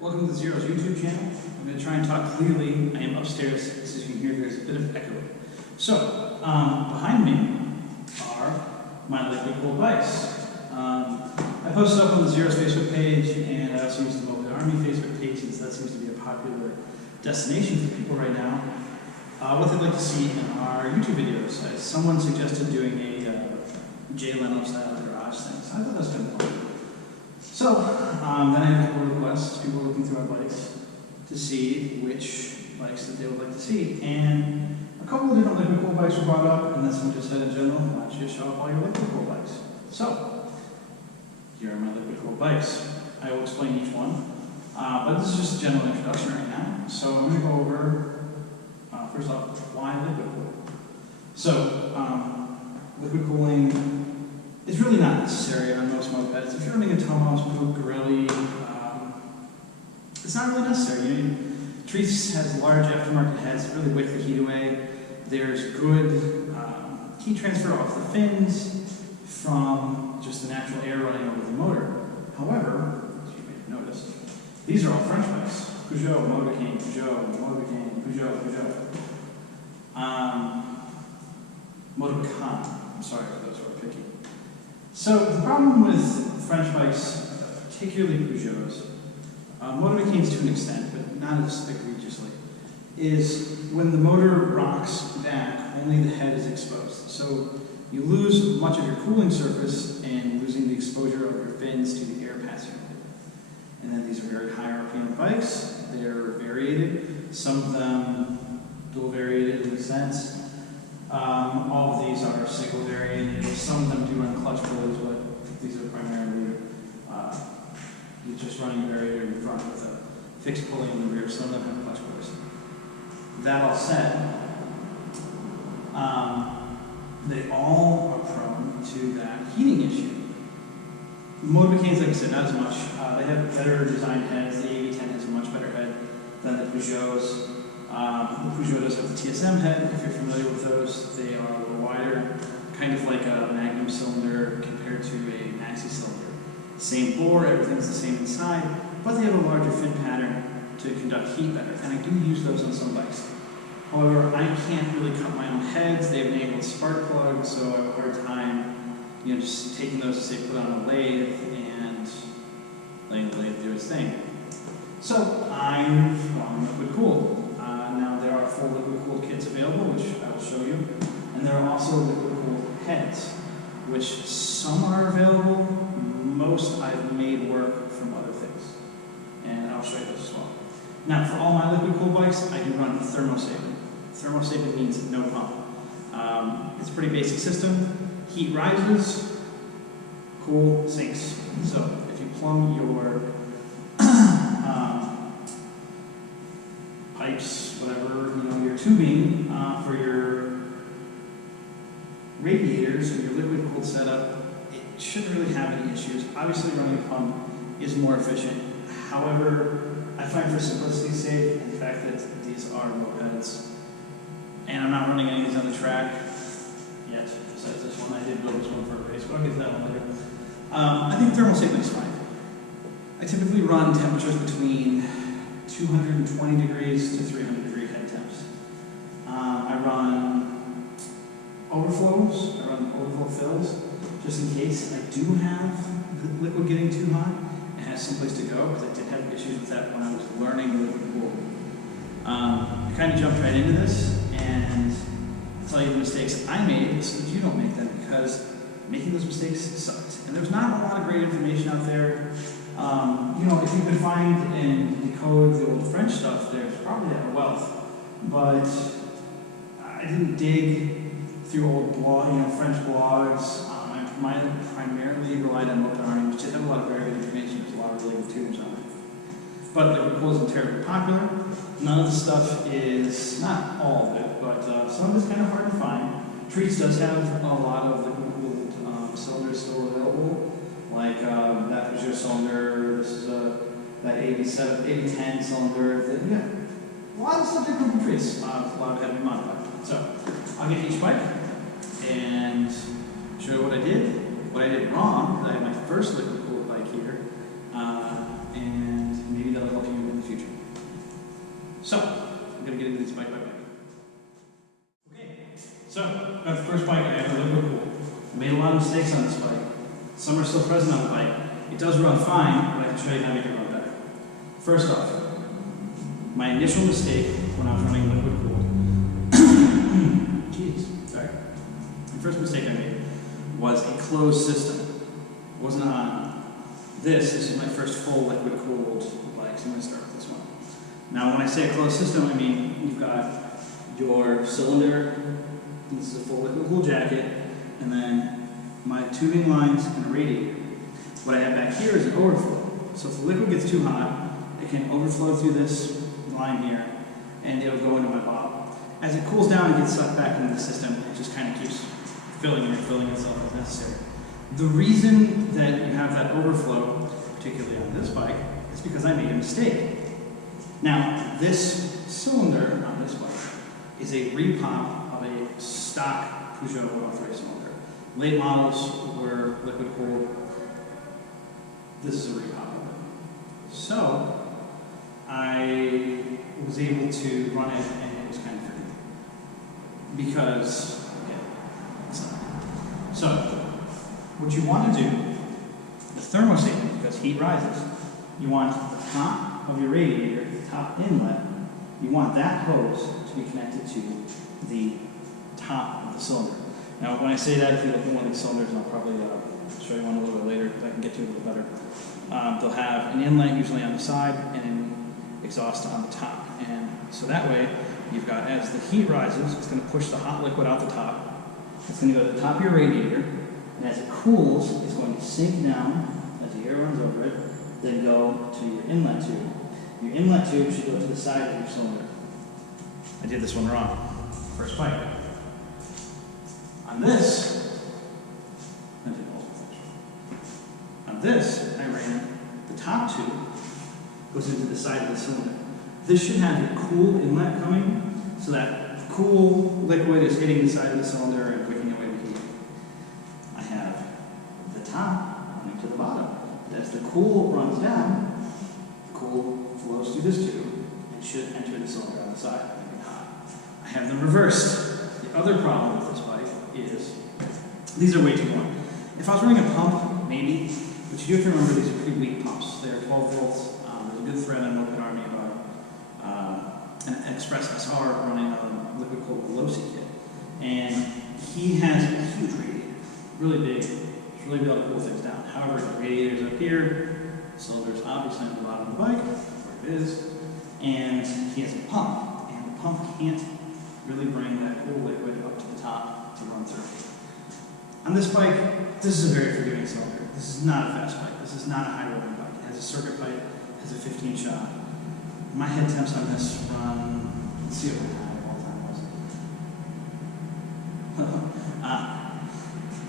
Welcome to Zero's YouTube channel. I'm going to try and talk clearly. I am upstairs, as you can hear there's a bit of echo. So, behind me are my liquid cooled bikes. I posted up on the Zero's Facebook page, and I also use the Moped Army Facebook page, since that seems to be a popular destination for people right now. What they'd like to see in our YouTube videos. Someone suggested doing a Jay Leno style garage thing, so I thought that was kind of fun. So, then I had a couple of requests, people looking through our bikes to see which bikes that they would like to see. And a couple of different liquid cooled bikes were brought up, and then someone just said in general, why don't you just show off all your liquid cooled bikes? So, here are my liquid cooled bikes. I will explain each one, but this is just a general introduction right now. So I'm going to go over, first off, why liquid cooled. So, liquid cooling is really not necessary on most mopeds. If you're running a Tomos, Pirelli, it's not really necessary. Treese has large aftermarket heads that really wick the heat away. There's good heat transfer off the fins from just the natural air running over the motor. However, as you may have noticed, these are all French bikes. Peugeot, Motorcane, Peugeot, Motorcane, Peugeot, Peugeot. Motorcan. I'm sorry for those who are picky. So the problem with French bikes, particularly Peugeots, Motorcanes to an extent, but not as egregiously, is when the motor rocks back, only the head is exposed. So you lose much of your cooling surface and losing the exposure of your fins to the air passing over. And then these are very high RPM bikes. They're variated. Some of them dual variated in a sense. All of these are single variated. Some of them do run clutch pulleys, but these are primarily you're just running a variator in front with a fixed pulley in the rear. Some of them have clutch pullleys. That all said, they all are prone to that heating issue. Motorcanes, like I said, not as much. They have better designed heads. The AV10 has a much better head than the Peugeots. The Peugeot does have the TSM head, if you're familiar with those. They are a little wider, kind of like a Magnum cylinder compared to a Maxi cylinder. Same bore, everything's the same inside, but they have a larger fin pattern to conduct heat better, and I do use those on some bikes. However, I can't really cut my own heads. They have enabled spark plugs, so I have a hard time, just taking those to say put on a lathe and letting the lathe do its thing. So I've gone liquid cooled. Now there are 4 liquid cooled kits available, which I will show you, and there are also liquid cooled heads, which some are available. Most I've made work from other things, and I'll show you those as well. Now, for all my liquid cooled bikes, I do run thermosaving. Thermosaving means no pump. It's a pretty basic system. Heat rises, cool sinks. So if you plumb your pipes, whatever, your tubing for your radiators or your liquid cooled setup, it shouldn't really have any issues. Obviously, running a pump is more efficient. However, I find for simplicity's sake, and the fact that these are mopeds, and I'm not running any of these on the track yet, besides this one. I did build this one for a race, but I'll get to that one later. I think thermosaving is fine. I typically run temperatures between 220 degrees to 300 degree head temps. I run overflows, I run overflow fills, just in case I do have the liquid getting too hot. It has someplace to go, because I did have issues with that when I was learning liquid cooling. I kind of jumped right into this, and I'll tell you the mistakes I made so that you don't make them, because making those mistakes sucked. And there's not a lot of great information out there. If you could find and decode the old French stuff, there's probably a wealth. But I didn't dig through old French blogs. I primarily relied on Moped Army, which did have a lot of very good information. There's a lot of really good tubes on it. But liquid cool isn't terribly popular. None of the stuff is, not all of it, but some of it's kind of hard to find. Treese does have a lot of liquid cooled cylinders still available, like that Peugeot cylinder. This is that 8010 cylinder. A lot of stuff that comes from Treese. A lot of it had to be modified. So I'll get each bike and show you what I did wrong. I had my first liquid cooled bike here, and maybe that'll help you lot of mistakes on this bike. Some are still present on the bike. It does run fine, but I can show you how to make it run better. First off, my initial mistake when I was running liquid cooled, sorry. The first mistake I made was a closed system. It wasn't on. This is my first full liquid cooled bike, so I'm going to start with this one. Now, when I say a closed system, I mean you've got your cylinder, this is a full liquid cooled jacket, and then my tubing lines and a radiator. What I have back here is an overflow. So if the liquid gets too hot, it can overflow through this line here, and it'll go into my bottle. As it cools down and gets sucked back into the system, it just kind of keeps filling and refilling itself as necessary. The reason that you have that overflow, particularly on this bike, is because I made a mistake. Now, this cylinder on this bike is a repop of a stock Peugeot 103 cylinder. Late models were liquid cooled. This is a repop of it. So, I was able to run it and it was kind of forgiving. Because, it's not. So, what you want to do, the thermostat, because heat rises, you want the top of your radiator, the top inlet, you want that hose to be connected to the top of the cylinder. Now, when I say that, if you look at one of these cylinders, and I'll probably show you one a little bit later, if I can get to it a little better, they'll have an inlet usually on the side and an exhaust on the top. And so that way, you've got, as the heat rises, it's going to push the hot liquid out the top. It's going to go to the top of your radiator, and as it cools, it's going to sink down as the air runs over it, then go to your inlet tube. Your inlet tube should go to the side of your cylinder. I did this one wrong. First bite. On this, I ran the top tube goes into the side of the cylinder. This should have your cool inlet coming, so that cool liquid is hitting the side of the cylinder and wicking away the heat. I have the top running to the bottom. As the cool runs down, the cool flows through this tube and should enter the cylinder on the side and get hot. I have them reversed. The other problem with this bike is these are way too warm. If I was running a pump, maybe, but you have to remember these are pretty weak pumps. They're 12 volts. There's a good thread on Moped Army about an Express SR running a liquid cooled Veloci kit. And he has a huge radiator, really big. It's really able to cool things down. However, the radiator's up here, the cylinder's obviously on the bottom of the bike, where it is, and he has a pump, and the pump can't really bring that cool liquid up to the top to run through. On this bike, this is a very forgiving cylinder. This is not a fast bike. This is not a high-revving bike. It has a circuit pipe, it has a 15 shot. My head temps on this run, let's see what all time was.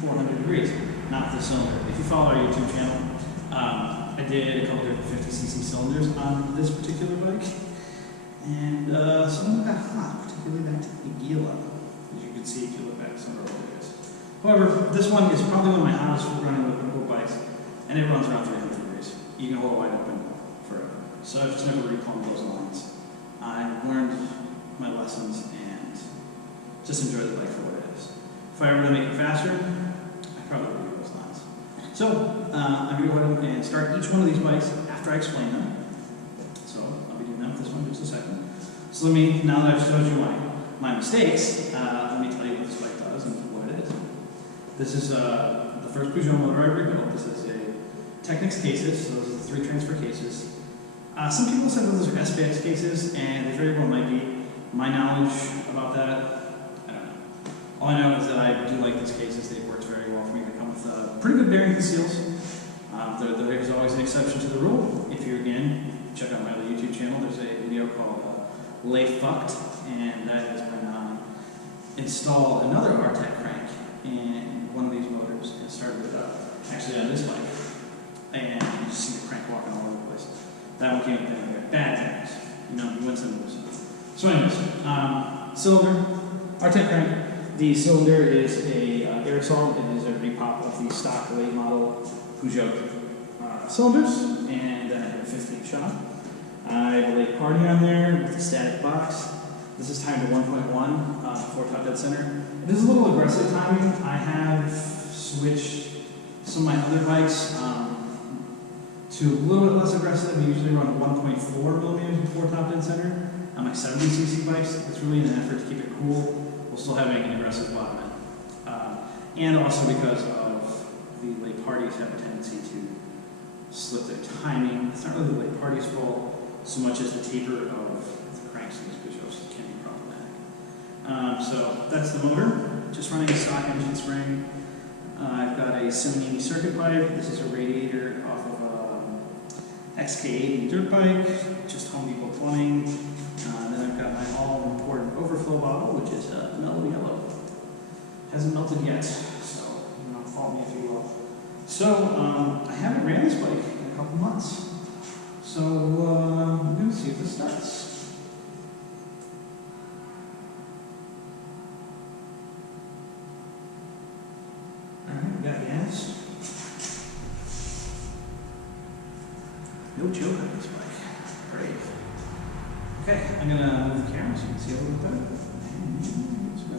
400 degrees, not the cylinder. If you follow our YouTube channel, I did a couple different 50cc cylinders on this particular bike, and some of them got hot, particularly that Aguila, as you can see if you look back some of our videos. However, this one is probably one of my hottest running liquid cooled bikes, and it runs around 300 degrees. You can hold it wide open forever. So I've just never replumbed those lines. I've learned my lessons and just enjoy the bike for what it is. If I were to make it faster, I'd probably do those lines. So I'm going to go ahead and start each one of these bikes after I explain them. So I'll be doing that with this one in just a second. So let me, now that I've showed you my mistakes, let me tell you what this bike does and what it is. This is the first Peugeot motor I rebuilt. This is a Technics cases, so those are the 3 transfer cases. Some people said that those are SPX cases, and they very well might be. My knowledge about that, I don't know. All I know is that I do like these cases. They've worked very well for me. They come with pretty good bearing conceals. There is always an exception to the rule. If you, again, check out my other YouTube channel, there's a video called Lay Fucked, and that is when I installed another Artec crank in one of these motors and started it up, actually on this bike. And you just see the crank walking all over the place. That one came with there. Bad things. You know, you win some lose some. So anyways, cylinder, Artec crank. The cylinder is a aerosol. It is a repop of the stock late model Peugeot cylinders. And then I have a 15 shot. I have a late party on there with a static box. This is timed to 1.1 for top dead center. It is a little aggressive timing. I have switch some of my other bikes to a little bit less aggressive. I usually run 1.4 millimeters before top dead center on my 70cc bikes. It's really in an effort to keep it cool while still having an aggressive bottom end. And also because of the late parties have a tendency to slip their timing. It's not really the late party's fault so much as the taper of the cranks in these Peugeots can be problematic. So that's the motor, just running a stock engine spring. I've got a Simonini circuit pipe. This is a radiator off of a XK80 dirt bike, just Home Depot plumbing. Then I've got my all-important overflow bottle, which is mellow yellow. Hasn't melted yet, so fault me if you will. So I haven't ran this bike in a couple months. So we're going to see if this starts. Alright, we got gas. No joke on this bike. Great. Okay, I'm going to move the camera so you can see a little bit better. Let's go.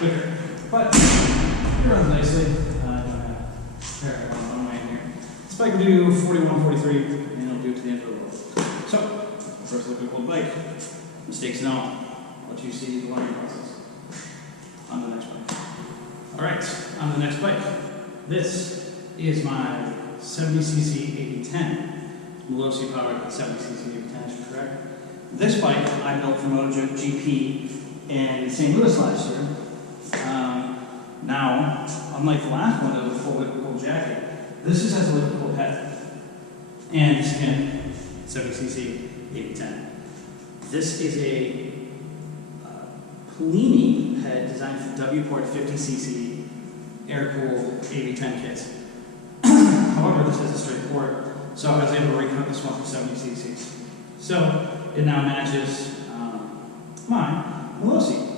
Quicker, but it runs nicely. I don't have one way in here. This bike will do 41, 43, and it'll do it to the end of the world. So, first look at the bike. Mistakes and all. I'll let you see the learning process. On to the next bike. All right, on to the next bike. This is my 70cc 8010. Malossi powered 70cc 8010, is correct. This bike I built for MotoGP in St. Louis last year. Now, unlike the last one that was a full liquid cooled jacket, this just has a liquid cooled head. And again, 70cc 8010. This is a Polini head designed for W-port 50cc air-cooled 8010 kits. However, this has a straight port, so I was able to recut this one for 70cc. So it now matches my Malossi.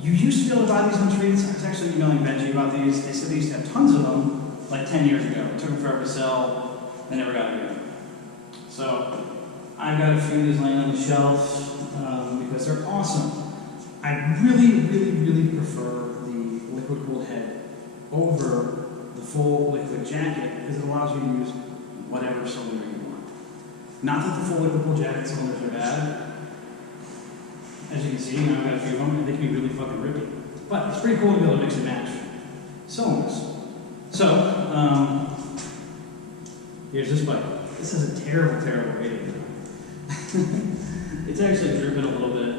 You used to be able to buy these on trades. I was actually emailing Benji about these. They said they used to have tons of them like 10 years ago. It took them forever to sell. They never got it again. So I've got a few of these laying on the shelf because they're awesome. I really prefer the liquid cooled head over the full liquid jacket because it allows you to use whatever cylinder you want. Not that the full liquid cooled jacket cylinders are bad. As you can see, I've got a few of them, and they can be really fucking rippy. But it's pretty cool to be able to mix and match cylinders. So, here's this bike. This is a terrible rating. It's actually drooping a little bit.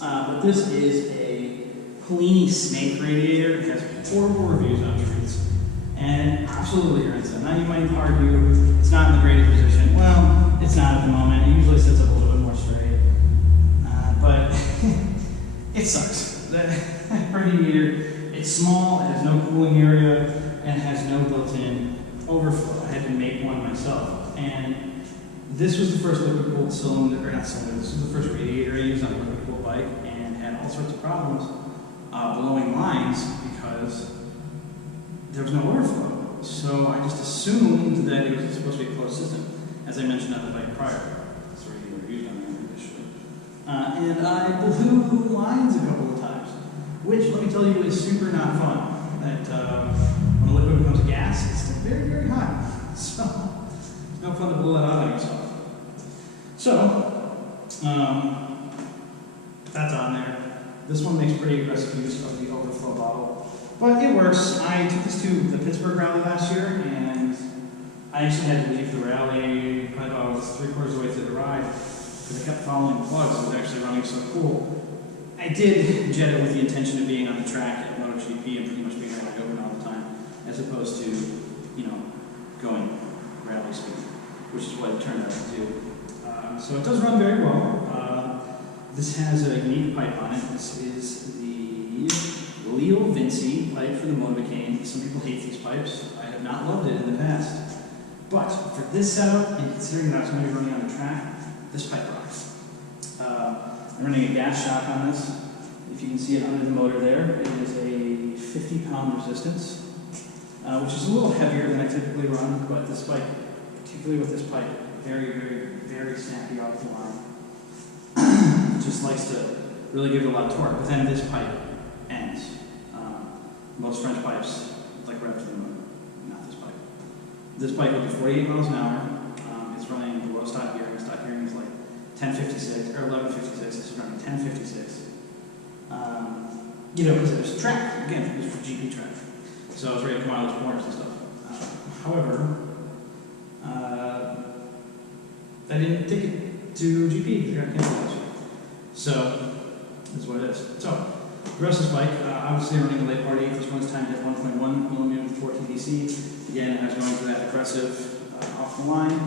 But this is a Polini Snake radiator. It has horrible reviews on trees. And it absolutely earns them. Now you might argue it's not in the greatest position. Well, it's not at the moment. It usually sits up a little bit more straight. But it sucks. The radiator, it's small, it has no cooling area, and has no built-in overflow. I had to make one myself. And this was the first liquid cooled cylinder, or not cylinder, this was the first radiator I used on a liquid cooled bike, and had all sorts of problems blowing lines because there was no overflow. So I just assumed that it was supposed to be a closed system, as I mentioned on the bike prior. That's already reviewed on there initially. And I blew lines a couple of times, which, let me tell you, is super not fun. That when a liquid becomes gas, it's still very, very hot. So it's no fun to blow that out on yourself. So that's on there. This one makes pretty aggressive use of the overflow bottle, but it works. I took this to the Pittsburgh rally last year, and I actually had to leave the rally probably about 3/4 of the way through the ride because I kept following the plugs. It was actually running so cool. I did jet it with the intention of being on the track at MotoGP and pretty much being wide open all the time, as opposed to, going rally speed, which is what it turned out to do. So it does run very well. This has a unique pipe on it. This is the Leo Vinci pipe for the Motovacane. Some people hate these pipes. I have not loved it in the past. But for this setup, and considering that I was going to be running on the track, this pipe rocks. I'm running a gas shock on this. If you can see it under the motor there, it is a 50-pound resistance, which is a little heavier than I typically run, but this bike, particularly with this pipe, very, very, very snappy off the line. Just likes to really give it a lot of torque, but then this pipe ends. Most French pipes, like right up to the motor, not this pipe. This pipe will do 48 miles an hour. It's running below stock gearing. Stock gearing is like 1056 or 1156. This is running 1056. Because there's track, again, it's for GP track. So I was ready to come out of those corners and stuff. However, I didn't take it to GP. They got canceled last year. So, this is what it is. So, the rest of this bike, obviously running a late party. This one's timed at 1.1 millimeter with 14 DC. Again, I was going for that aggressive off the line.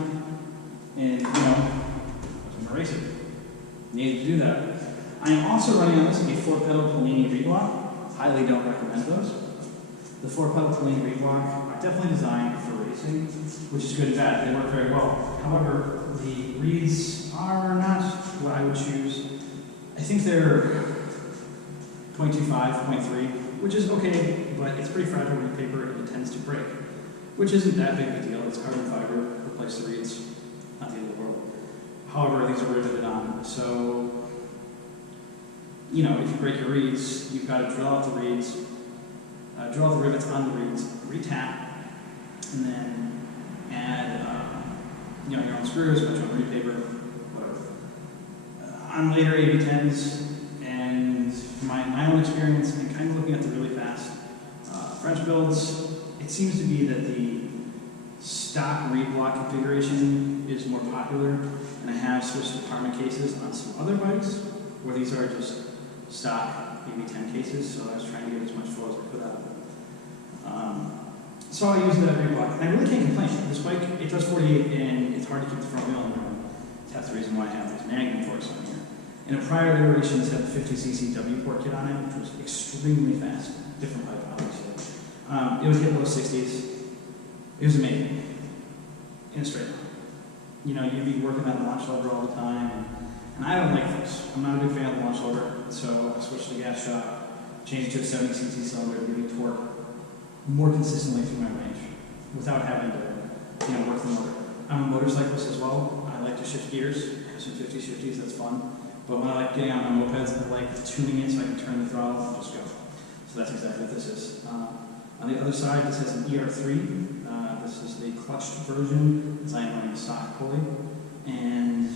And, I was going to race it. Needed to do that. I am also running on this a 4-pedal Polini reed lock. Highly don't recommend those. The 4-pedal Polini reed lock are definitely designed for racing, which is good and bad. They work very well. However, the reeds are not what I would choose. I think they're 0.25, 0.3, which is okay, but it's pretty fragile wood paper and it tends to break, which isn't that big of a deal. It's carbon fiber, replace the reeds, not the end of the world. However, these are riveted on, so if you break your reeds, you've got to drill out the reeds, drill out the rivets on the reeds, retap, and then add your own screws, put your own reed paper, whatever. On later AB10s and my own experience, and kind of looking at the really fast French builds, it seems to be that the stock reed block configuration is more popular, and I have switched to Parma cases on some other bikes where these are just stock AB10 cases, so I was trying to get as much flow as I could out of it. So I use that reed block, and I really can't complain. This bike, it does 48, and it's hard to keep the front wheel on the road. That's the reason why I have these Magnum forks on here. In a prior iteration, it had the 50cc W port kit on it, which was extremely fast. Different pipe, obviously. It would hit low 60s. It was amazing. In a straight line. You'd be working on the launch lever all the time, and I don't like this. I'm not a big fan of the launch lever, so I switched to the gas shock, changed it to a 70cc cylinder, giving torque more consistently through my range, without having to, work the motor. I'm a motorcyclist as well. I like to shift gears, have some 50 shifties, that's fun. But when I like getting on my mopeds, I like tuning it so I can turn the throttle and just go. So that's exactly what this is. On the other side, this has an ER3. This is the clutched version, as I am running a stock pulley, and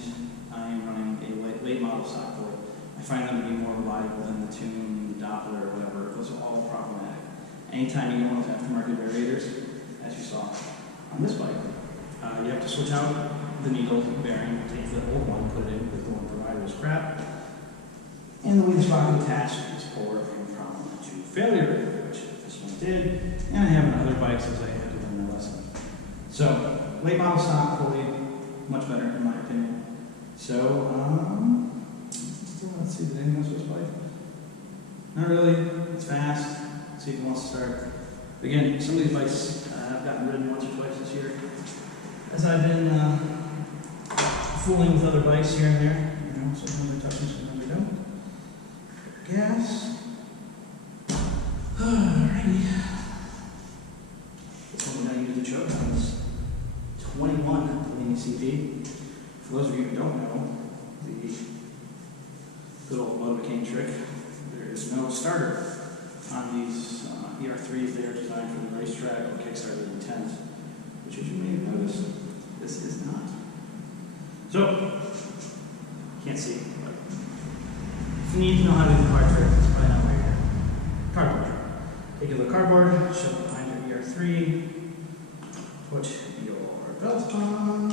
I am running a late model stock pulley. I find them to be more reliable than the Tune, the Doppler, or whatever. Those are all problematic. Anytime you get one of those aftermarket variators, as you saw on this bike, you have to switch out the needle bearing, take the old one, put it in, because the one provided was crap. And the way the sprocket attached is poor from problem to failure, which this one did. And I have on other bikes as I had to learn my lesson. So, late model stock pulley, much better in my opinion. So, let's see, did anything else with this bike? Not really, it's fast. See if he wants to start. Again, some of these bikes I've gotten ridden once or twice this year. As I've been fooling with other bikes here and there. Sometimes I touch them, sometimes I don't. Gas. Alrighty. VCP. For those of you who don't know, the good old Motorcane trick, there is no starter on these ER3s. They are designed for the racetrack or kickstarted intent, which, as you may have noticed, this is not. So, can't see, but if you need to know how to do the card trick, it's probably not right here. Cardboard. Take your little cardboard, shove it behind your ER3, put your belt on,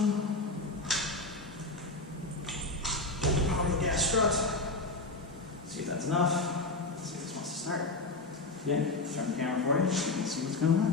power the gas strut, see if that's enough. Let's see if this wants to start. Again, turn the camera for you so you can see what's going on.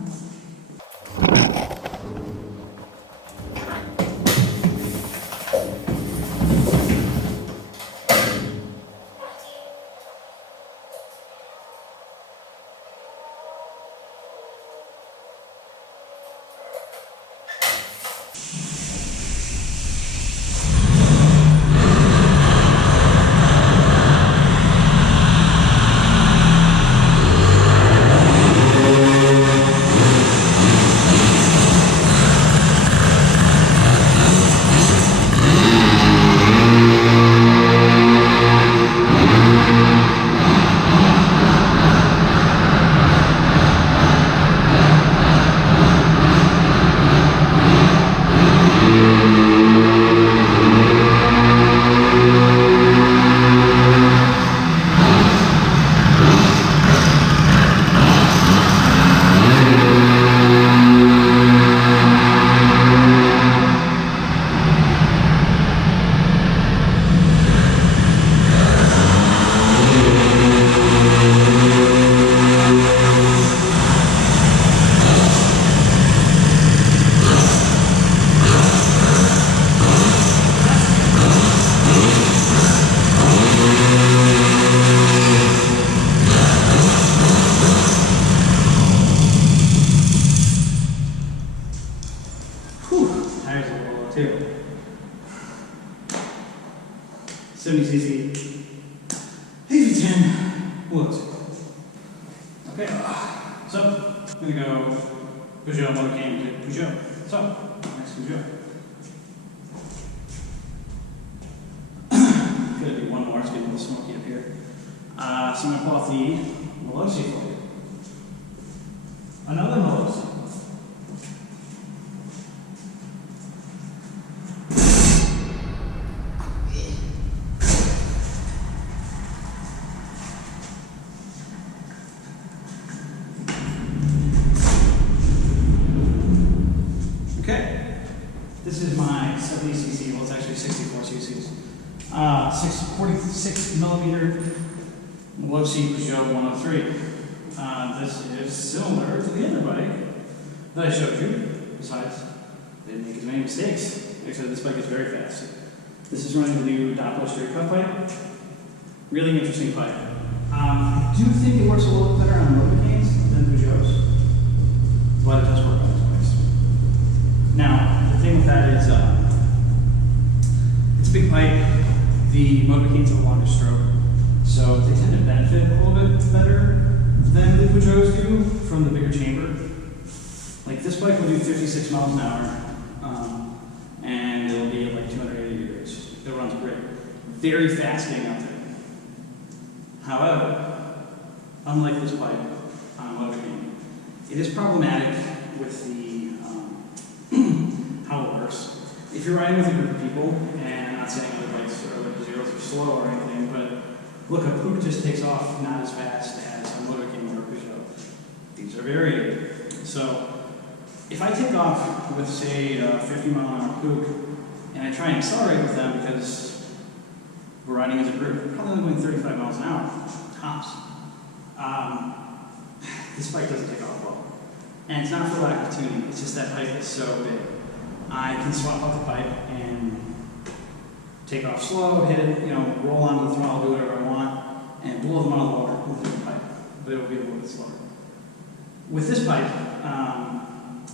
Tires are a little low too. 70cc, AV10, whoops. Okay, so I'm gonna go Peugeot Motorcane to Peugeot. So, next Peugeot. Could be one more, it's getting a little smoky up here. So I'm gonna pull off the Malossi for you. Another Malossi. This is my 70cc, well it's actually 64 cc's, 46 millimeter Malossi Peugeot 103. This is similar to the other bike that I showed you, besides they didn't make as many mistakes. Actually, this bike is very fast. This is running the new Doppler straight cut pipe. Really interesting pipe. I do think it works a little better on Motorcanes than Peugeot's, but it does work on this bikes. Now, the thing with that is, it's a big pipe. The Motorcane's a longer stroke, so they tend to benefit a little bit better than the Peugeots do from the bigger chamber. Like this bike will do 56 miles an hour, and it'll be at like 280 degrees. It runs great. Very fast getting out there. However, unlike this bike on a Motorcane, it is problematic with the how it works. If you're riding with a group of people, and I'm not saying other bikes or other zeros are slow or anything, but look, a coupe just takes off not as fast as a Motorcane or a Peugeot. These are varied. So if I take off with, say, a 50 mile an hour coupe, and I try and accelerate with them because we're riding as a group, we're probably only going 35 miles an hour, tops. This bike doesn't take off well. And it's not for lack of tuning, it's just that pipe is so big. I can swap out the pipe and take off slow, hit it, roll onto the throttle, do whatever I want, and blow them out of the water with the pipe. But it will be a little bit slower. With this pipe, I'm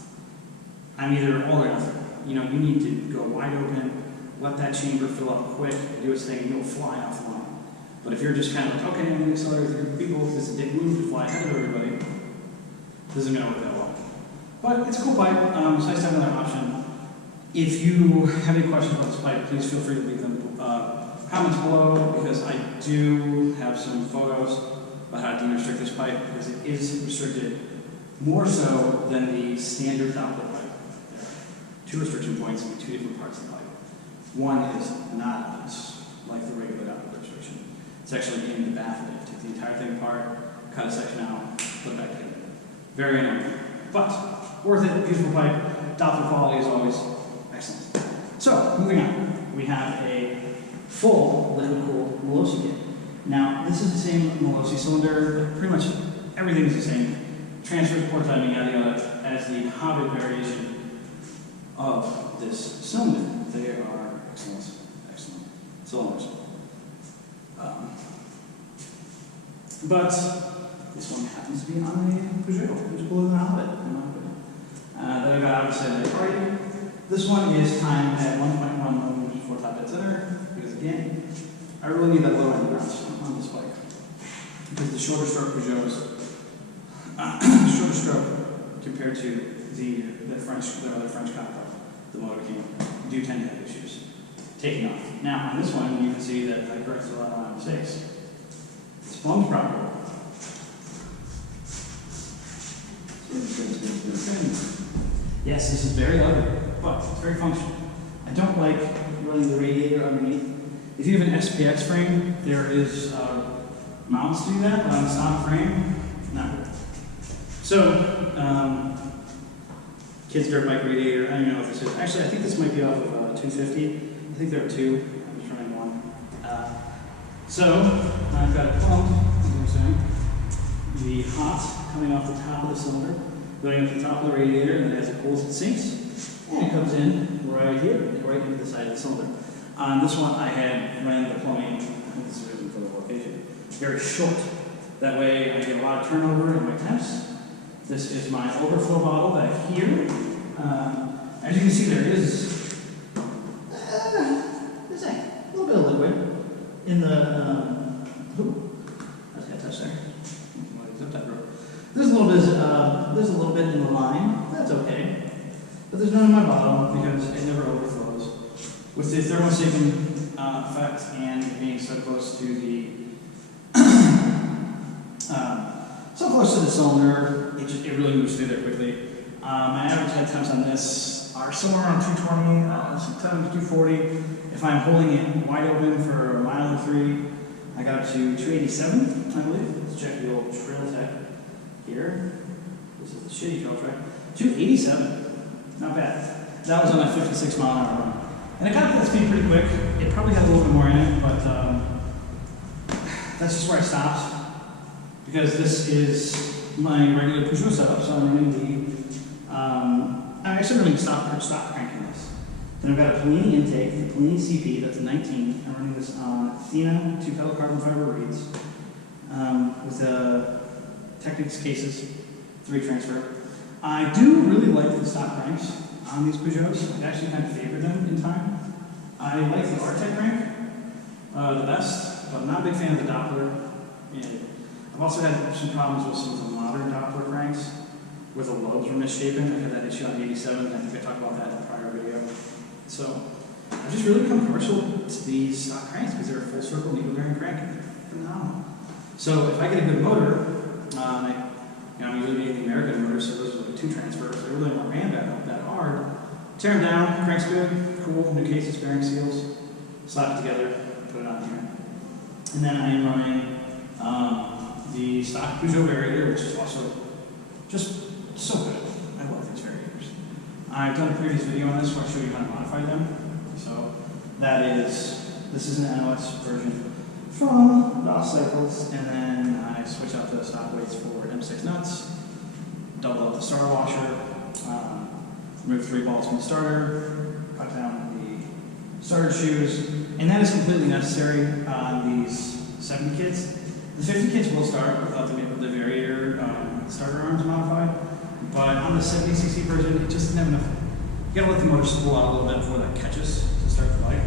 either all or nothing. You need to go wide open, let that chamber fill up quick, do its thing, and you'll fly off the line. But if you're just kind of like, okay, I'm going to accelerate with a group of people, this is a dick move to fly ahead of everybody, this isn't going to work that well. But it's a cool pipe, it's nice to have another option. If you have any questions about this bike, please feel free to leave them comments below, because I do have some photos about how to de-restrict this pipe, because it is restricted more so than the standard Doppler pipe. There are two restriction points in two different parts of the pipe. One is not loose, like the regular Doppler restriction. It's actually in the bath of it. Take the entire thing apart, cut a section out, put it back together. Very annoying, but worth it. Beautiful pipe. Doppler quality is always excellent. So, moving on. We have a full liquid-cooled Malossi kit. Now, this is the same Malossi cylinder. Pretty much everything is the same. Transfers, port timing, yada yada, as the Hobbit variation of this cylinder. They are excellent cylinders. But this one happens to be on a Peugeot, which is cooler than a Hobbit, in my opinion. That I got obviously at a party. This one is timed at 1.1 millimeters for top dead center, because again, I really need that low end bounce on this bike. Because the shorter stroke Peugeots, shorter stroke compared to the other French Compo, the Motor King, do tend to have issues taking off. Now, on this one, you can see that I corrected a lot of my mistakes. It's plumbed properly. Yes, this is very ugly, but it's very functional. I don't like running the radiator underneath. If you have an SPX frame, there is mounts to do that, but on a stock frame, not good. So, kids' dirt bike radiator, I don't even know if this is. Actually, I think this might be off of 250. I think there are two. I'm just running one. So, I've got it plumbed, as I'm saying. The hot coming off the top of the cylinder, going up the top of the radiator, and then as it cools, it sinks, and it comes in right here, right into the side of the cylinder. On this one, I had ran the plumbing, I think this is the reason for the location, very short. That way, I get a lot of turnover in my temps. This is my overflow bottle back here. As you can see, there is there's a little bit of liquid in the. I just got touched there. There's a little bit in the line. That's okay, but there's none in my bottle because it never overflows. With the thermosating effect and it being so close to the cylinder, it really moves through there quickly. My average head temps on this are somewhere around 220, sometimes 240. If I'm holding it wide open for a mile or three, I got up to 287, I believe. Let's check the old Trail Tech here. This is the shitty Trail Tech. 287, not bad. That was on a 56 mile an hour run. And it got to that speed pretty quick. It probably had a little bit more in it, but that's just where I stopped. Because this is my regular Peugeot setup, so I'm running I'm actually running stock cranking this. Then I've got a Polini intake, the Polini CP, that's a 19. I'm running this on Athena 2-pedal carbon fiber reeds with Technics cases, 3 transfer. I do really like the stock cranks on these Peugeots. I actually kind of favored them in time. I like the Artec crank the best, but I'm not a big fan of the Doppler. And I've also had some problems with some of the modern Doppler cranks where the lobes were misshapen. I had that issue on 87. I think I talked about that in a prior video. So I've just really become partial to these stock cranks because they're a full circle needle bearing crank and they're phenomenal. So if I get a good motor, I'm usually getting the American motor, so those are like 2 transfers. They really don't ran that hard. Tear them down, crank's good, cool, new cases, bearing seals, slap it together, put it on here. And then I am running the stock Peugeot variator, which is also just so good. I love these variators. I've done a previous video on this where I show you how to modify them. So this is an NOS version from DOS Cycles, and then I switch out the stock weights for M6 nuts, double up the starter washer, remove 3 bolts from the starter, cut down the starter shoes, and that is completely necessary on these 70 kits. The 50 kits will start without the variator starter arms modified, but on the 70cc version, it just doesn't have enough. You gotta let the motor spool out a little bit before that catches to start the bike.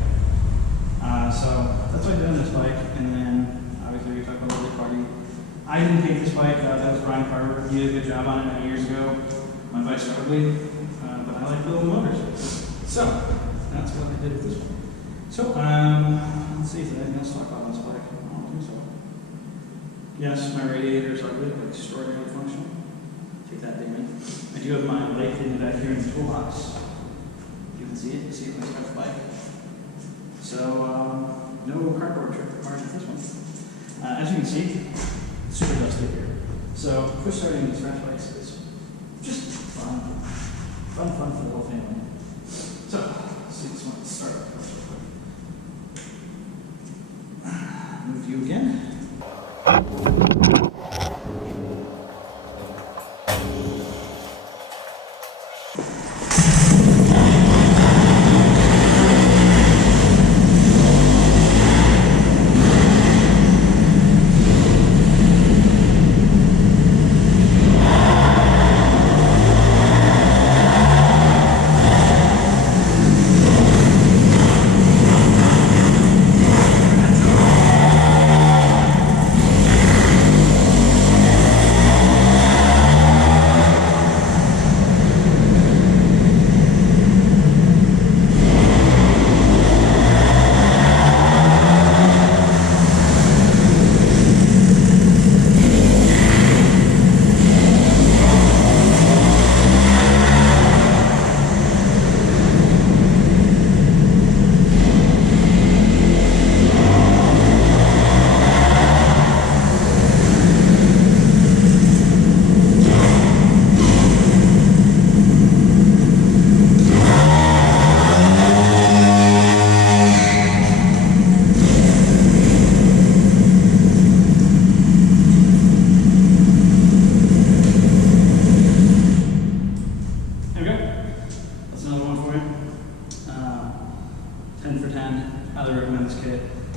So that's what I did on this bike, and then obviously we talked about the party. I didn't paint this bike, that was Brian Carver. He did a good job on it many years ago. My bike's ugly, but I like building motors. So, did with this one. So, let's see if there's anything else to talk about on this bike. I don't think so. Yes, my radiators are good, but extraordinarily functional. Take that, Damon. I do have my light hidden back here in the toolbox. You can see it. See it when I start the bike. So, no cardboard trick required with this one. As you can see, it's super dusty here. So, push starting these French bikes is just fun. Fun for the whole family. So, let's see this one. Let's start up first real quick. Move you again.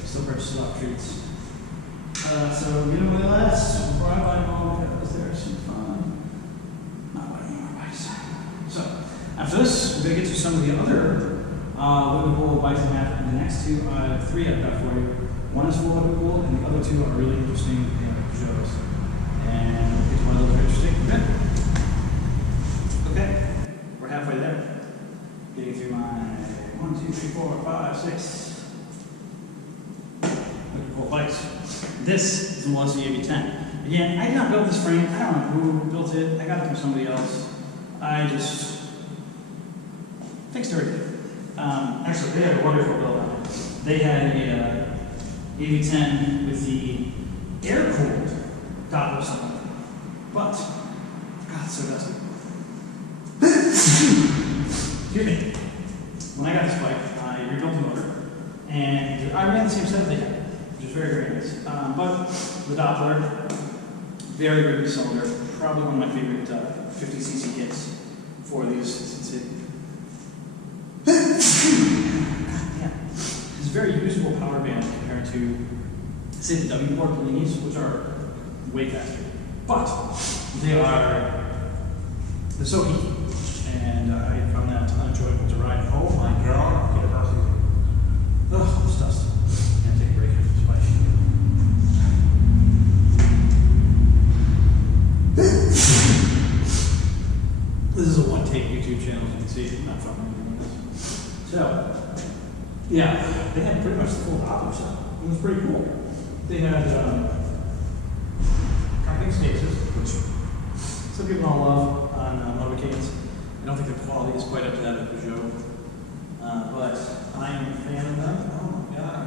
Still purchase a lot of treats. So, you know what else? Before I buy them all, because they're super fun. Not buying more bikes. So, after this, we're going to get to some of the other livable bikes I have. And the next two, three I've got for you. One is full livable, and the other two are really interesting Peugeots. And we'll get to one of those are interesting. Okay, we're halfway there. Getting through my 1, 2, 3, 4, 5, 6. Bikes. This is the Molesky AV10. Again, I did not build this frame. I don't know who built it. I got it from somebody else. I just fixed everything. Actually, they had a wonderful build on it. They had a AV10 with the air-cooled top or something. But, God, it's so dusty. Excuse me. When I got this bike, I rebuilt the motor, and I ran the same setup they had. Which is very, very nice. But the Doppler, very, very cylinder, probably one of my favorite 50cc kits for these. It's a very usable power band compared to, say, the W-port Bellinis, which are way faster. But they're so easy, and I found that unenjoyable to ride. Oh my God! Get it out easy. Ugh, it's dust. This is a one-take YouTube channel, as you can see. I'm not fucking doing this. So, yeah, they had pretty much the full Doppler set. It was pretty cool. They had coping stages, which some people don't love on motorcades. I don't think the quality is quite up to that of Peugeot, but I am a fan of them. Oh my God,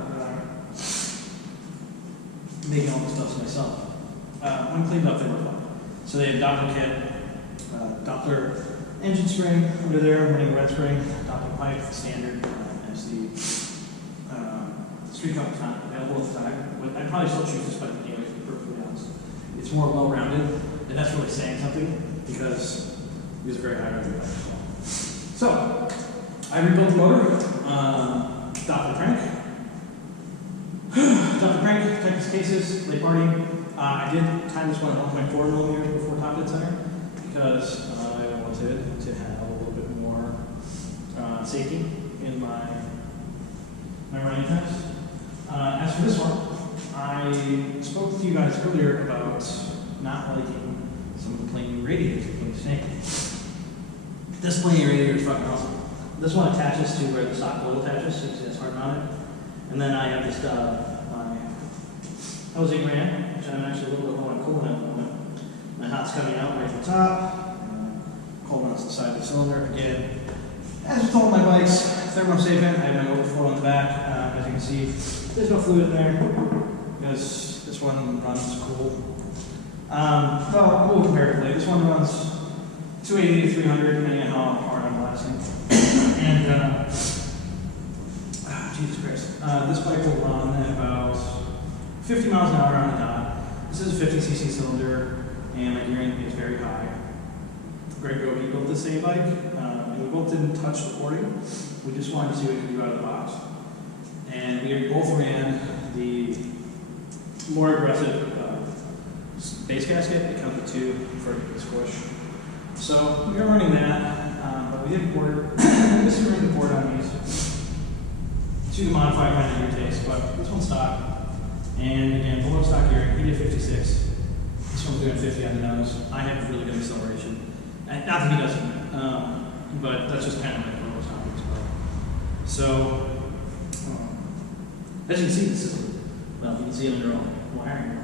making all this stuff myself. When cleaned up, they were fun. So they had Doppler kit. Doppler engine spring under there, running red spring, Doppler pipe, standard, as the Street Cup is not available at the time. But I'd probably still choose this bike anyway, to be perfectly honest. It's more well-rounded, and that's really saying something, because it was a very high-rounded bike. So, I rebuilt the motor, Doppler crank. Doppler crank, Texas cases, late party. I did time this one at 1.4 millimeters before top dead center, because I wanted to have a little bit more safety in my running times. As for this one, I spoke to you guys earlier about not liking some of the plain radiators of Plain Snake. This plain radiator is fucking awesome. This one attaches to where the stock wheel attaches, so you can see that's hard mounted. And then I have this my housing ram, which I'm actually a little bit low on coolant at the moment. My hot's coming out right from the top. Cold mounts the side of the cylinder. Again, as with all my bikes, thermosafe. I have my overflow on the back. As you can see, there's no fluid in there because this one runs cool. Well, cool comparatively. This one runs 280 to 300, depending on how hard I'm blasting. And Jesus Christ, this bike will run at about 50 miles an hour on the dot. This is a 50cc cylinder, and my gearing is very high. Greg Goki built the same bike, and we both didn't touch the porting. We just wanted to see what we could do out of the box. And we both ran the more aggressive base gasket. It comes with two for the squish. So we are running that, but we didn't board. This is running the board on these. To modify kind of your taste, but this one's stock. And again, below stock gearing, he did 56. This one's doing 50 on the nose. I have really good acceleration. Not that he doesn't, but that's just kind of like what I was talking about. So, as you can see, this is, well, you can see under all wiring.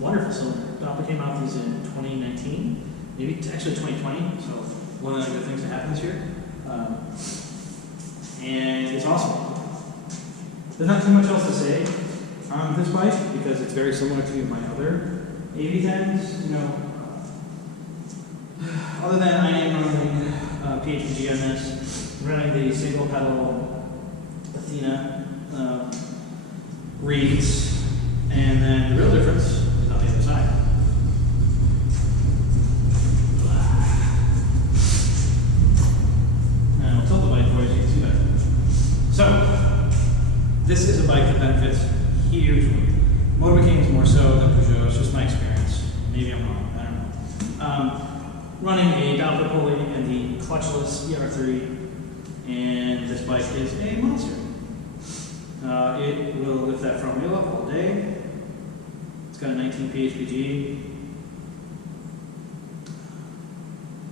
Wonderful cylinder. Doppler came out with these in 2019, maybe actually 2020. So, one of the good things to happen this year. And it's awesome. There's not too much else to say on this bike because it's very similar to my other AV10s. You know, other than I am running PHG on this, I'm running the single pedal Athena reeds, and then the real difference is on the other side. And I'll tilt the bike for you so you can see that. So, this is a bike that benefits hugely. Motorbike is more so than Peugeot. It's just my experience. Maybe I'm wrong. I don't know. Running a Doppler pulley and the clutchless ER3, and this bike is a monster. It will lift that front wheel up all day. It's got a 19 PHPG.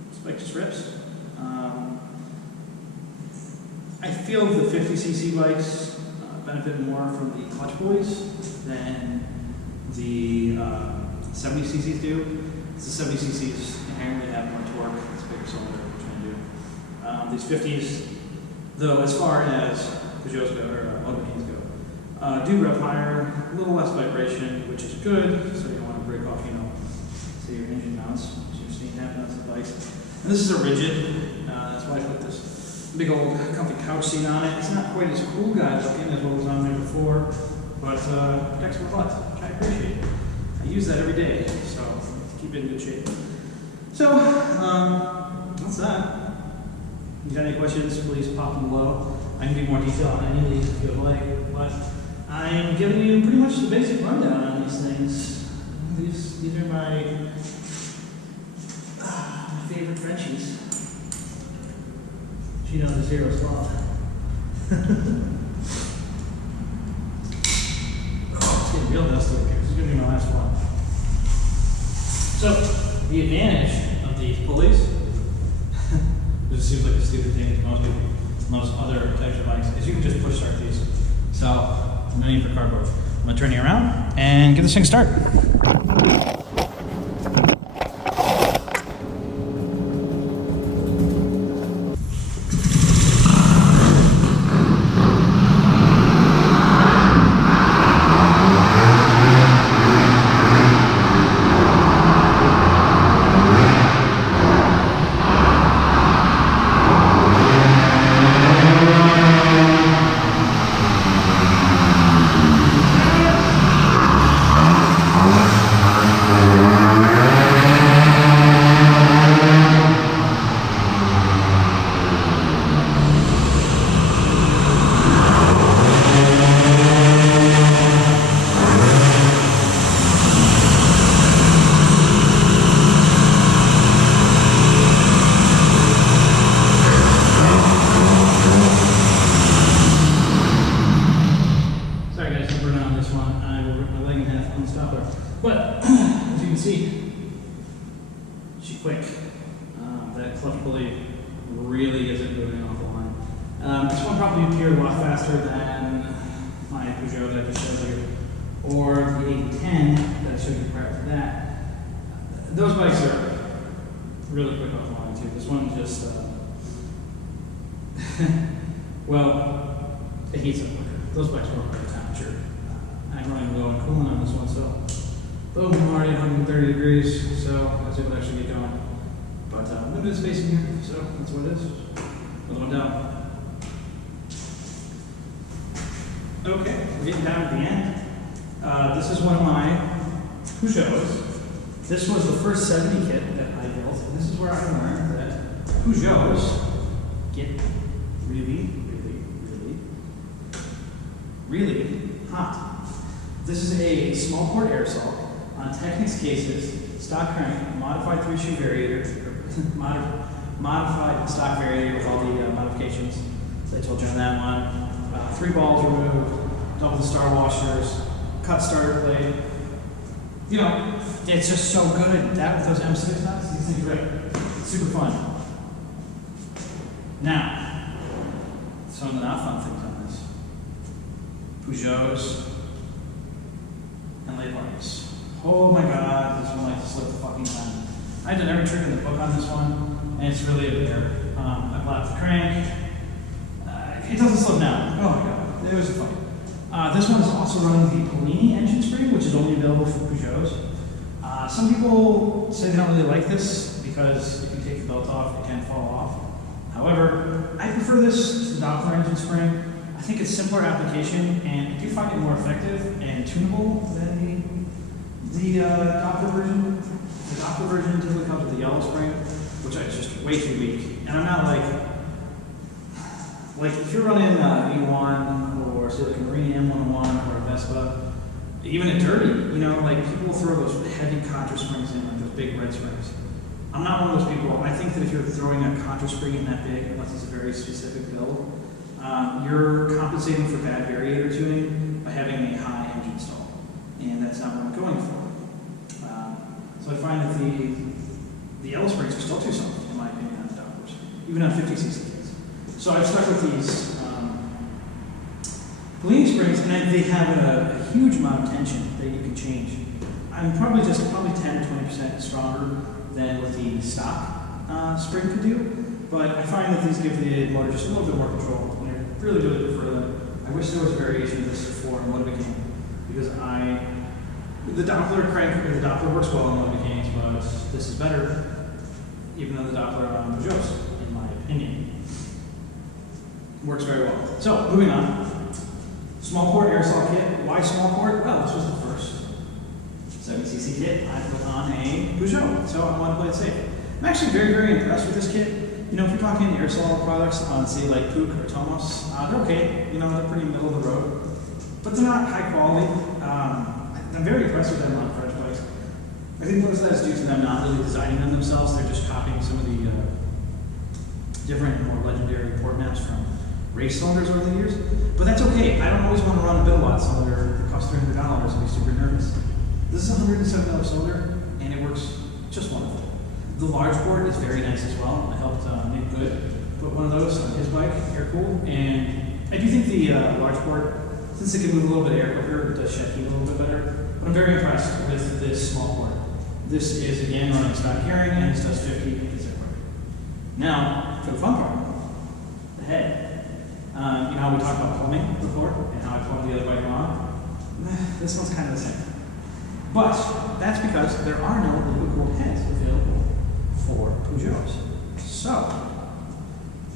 This bike just rips. I feel the 50cc bikes benefit more from the clutch pulleys than the 70cc's do. The 70cc's inherently have more torque. It's a bigger cylinder, which I do. These 50s, though, as far as Peugeots go, or Motorbikes go, do rev higher, a little less vibration, which is good, so you don't want to break off, say your engine mounts, so you're seeing happen on the bikes. And this is a rigid, that's why I put this big old comfy couch seat on it. It's not quite as cool guy looking as what was on there before, but protects my butt, which I appreciate. I use that every day, so keep it in good shape. So, that's that. If you got any questions, please pop them below. I can give more detail on any of these if you would like, but I am giving you pretty much the basic rundown on these things. These are my favorite Frenchies. She knows the zero slot. It's getting real dusty up here. This is going to be my last one. So, the advantage of these pulleys, this seems like a stupid thing to most people, most other types of bikes, is you can just push start these. So, no need for cardboard. I'm going to turn you around and get this thing started. But as you can see, she's quick. That clutch pulley really isn't moving off the line. This one probably appeared a lot faster than my Peugeot that I just showed you, or the 810 that I showed you prior to that. Those bikes are really quick offline too. This one just, well, it heats up quicker. Those bikes work at temperature. I'm running low and cooling on this one, so boom, I'm already at 130 degrees, so I was able to actually get going. But limited space in here, so that's what it is. Another one down. Okay, we're getting down to the end. This is one of my Peugeots. This was the first 70 kit that I built, and this is where I learned that Peugeots get really, really, really, really hot. This is a small port air assault on Technics cases, stock crank, modified 3-shoe variator, modified stock variator with all the modifications. So I told you on that one. 3 balls removed, double the star washers, cut starter plate. You know, it's just so good. That with those M6 nuts, these things are great. It's super fun. Now, some of the not fun things on this. Peugeots and lay bars. Oh my god, this one likes to slip the fucking time. I've done every trick in the book on this one, and it's really a bear. I blapped the crank. It doesn't slow down. Oh my god, it was fun. This one is also running the Polini engine spring, which is only available for Peugeots. Some people say they don't really like this because if you take the belt off, it can fall off. However, I prefer this to the Doppler engine spring. I think it's simpler application, and I do find it more effective and tunable than the Doppler version. The Doppler version typically comes with the yellow spring, which is just way too weak. And I'm not like if you're running E1 or say like a Marine M101 or a Vespa, even a Derby, you know, like people throw those heavy contra springs in, like those big red springs. I'm not one of those people. I think that if you're throwing a contra spring in that big, unless it's a very specific build, you're compensating for bad variator tuning by having a high engine stall, and that's not what I'm going for. So I find that the yellow springs are still too soft, in my opinion, on the Dopplers, even on 50cc kits. So I've stuck with these Polini springs, and they have a huge amount of tension that you can change. I'm probably 10 to 20% stronger than what the stock spring could do, but I find that these give the motor just a little bit more control, and I really, really prefer them. I wish there was a variation of this for Motobicaine, because the Doppler crank, the Doppler works well on Motobicaines, but this is better, even though the Doppler on Peugeots, in my opinion. Works very well. So, moving on. Small port air assault kit. Why small port? Well, this was the first 70cc kit I put on a Peugeot, so I want to play it safe. I'm actually very, very impressed with this kit. You know, if you're talking air assault products on, say, like Puch or Tomos, they're okay. You know, they're pretty middle of the road, but they're not high quality. I'm very impressed with them on French bikes. I think most of that is due to them not really designing them themselves. They're just copying some of the different, more legendary port maps from race cylinders over the years. But that's okay. I don't always want to run a Bilwatt cylinder that costs $300 and be super nervous. This is a $107 cylinder, and it works just wonderful. The large port is very nice as well. I helped Nick Good put one of those on his bike, air cooled, and I do think the large port, since it can move a little bit air quicker, it does shed heat a little bit better. But I'm very impressed with this small port. This is again running stock gearing, and this does 50 and zip quick. Now, for the fun part, the head. You know how we talked about plumbing before, and how I plumbed the other bike on? This one's kind of the same. But that's because there are no liquid cooled heads available for Peugeots. So,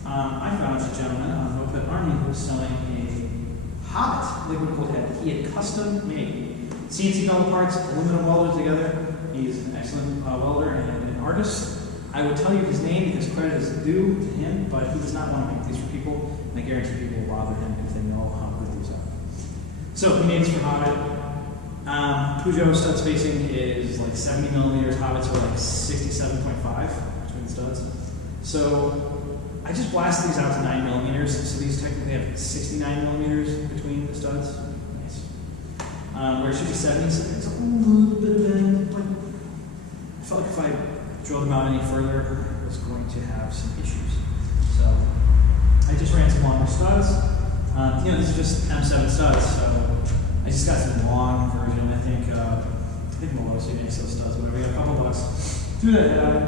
I found a gentleman on Moped Army who was selling a hot liquid cooled head that he had custom made. CNC metal parts, aluminum welded together. He's an excellent welder and an artist. I would tell you his name because credit is due to him, but he does not want to make these for people, and I guarantee people will bother him if they know how good these are. So he made these for Hobbit. Peugeot stud spacing is like 70 millimeters. Hobbits are like 67.5 between the studs. So I just blasted these out to 9 millimeters. So these technically have 69 millimeters between the studs. Nice. Where it should be 70, so it's a little bit of bend, but I felt like if I drilled them out any further, I was going to have some issues. So I just ran some longer studs. These are just M7 studs, so I just got some long version. I think Malossi makes those studs, whatever. We got a couple bucks. Threw that head out,